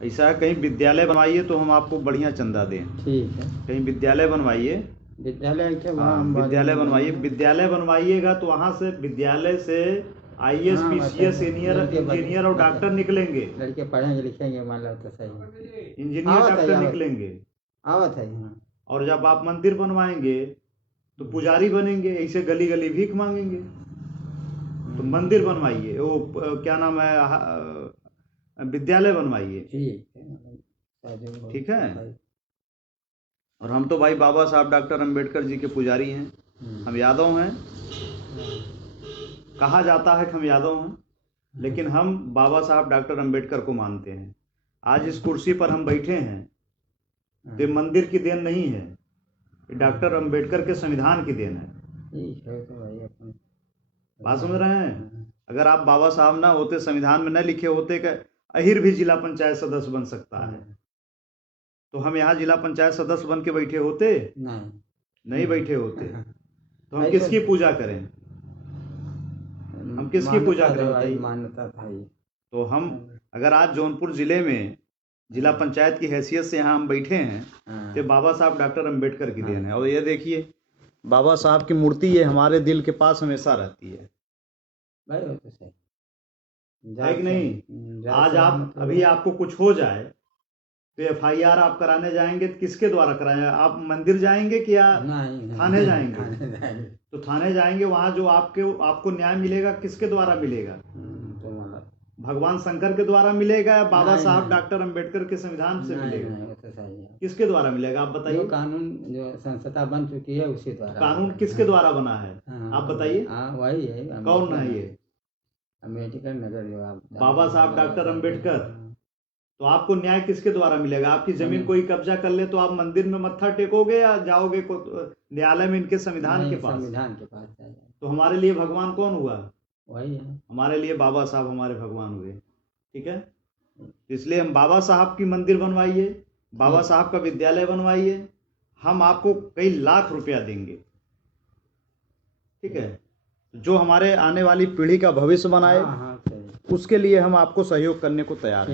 ऐसा है, कहीं विद्यालय बनवाइए तो हम आपको बढ़िया चंदा दें। ठीक है। कहीं विद्यालय बनवाइए, विद्यालय के हाँ विद्यालय बनवाइए। विद्यालय बनवाइएगा तो वहाँ से विद्यालय से आईएएस हाँ, पीसीएस इंजीनियर और डॉक्टर निकलेंगे। लड़के पढ़ेंगे लिखेंगे मान लो तो सही इंजीनियर डॉक्टर निकलेंगे। आवत है। हाँ। और जब आप मंदिर बनवाएंगे तो पुजारी बनेंगे, ऐसे गली गली भीख मांगेंगे। तो मंदिर बनवाइए, वो क्या नाम है, विद्यालय बनवाइए। ठीक है। और हम तो भाई बाबा साहब डॉक्टर अंबेडकर जी के पुजारी हैं। हम यादव हैं, कहा जाता है कि हम यादव हैं, लेकिन हम बाबा साहब डॉक्टर अंबेडकर को मानते हैं। आज इस कुर्सी पर हम बैठे हैं तो मंदिर की देन नहीं है, डॉक्टर अंबेडकर के संविधान की देन है। बात समझ रहे हैं? अगर आप बाबा साहब ना होते, संविधान में न लिखे होते कि अहिर भी जिला पंचायत सदस्य बन सकता है, तो हम यहाँ जिला पंचायत सदस्य बन के बैठे होते? नहीं बैठे होते। तो हम किसकी पूजा करें? हम किसकी पूजा करें? मान्यता था ये। तो हम अगर आज जौनपुर जिले में जिला पंचायत की हैसियत से यहाँ हम बैठे हैं तो बाबा साहब डॉक्टर अंबेडकर की देन है। और ये देखिए बाबा साहब की मूर्ति ये हमारे दिल के पास हमेशा रहती है भाई। वो तो सही है कि नहीं? आज आप अभी आपको कुछ हो जाए तो एफआईआर आप कराने जाएंगे तो किसके द्वारा कराएंगे? आप मंदिर जाएंगे कि या थाने जाएंगे? तो थाने जाएंगे, वहाँ जो आपको न्याय मिलेगा किसके द्वारा मिलेगा? भगवान शंकर के द्वारा मिलेगा या बाबा साहब डॉक्टर अंबेडकर के संविधान से मिलेगा? किसके द्वारा मिलेगा आप बताइए? कानून जो संस्था बन चुकी है उसी द्वारा। कानून किसके द्वारा बना है आप बताइए? वही है। कौन है ये? अम्बेडकर नगर जो आप बाबा साहब डॉक्टर अंबेडकर। तो आपको न्याय किसके द्वारा मिलेगा? आपकी जमीन कोई कब्जा कर ले तो आप मंदिर में मत्था टेकोगे या जाओगे न्यायालय में इनके संविधान के पास? संविधान के पास। तो हमारे लिए भगवान कौन हुआ? वही है। हमारे लिए बाबा साहब हमारे भगवान हुए। ठीक है, इसलिए हम बाबा साहब की मंदिर बनवाइए, बाबा साहब का विद्यालय बनवाइए, हम आपको कई लाख रुपया देंगे। ठीक है, जो हमारे आने वाली पीढ़ी का भविष्य बनाए, उसके लिए हम आपको सहयोग करने को तैयार हैं।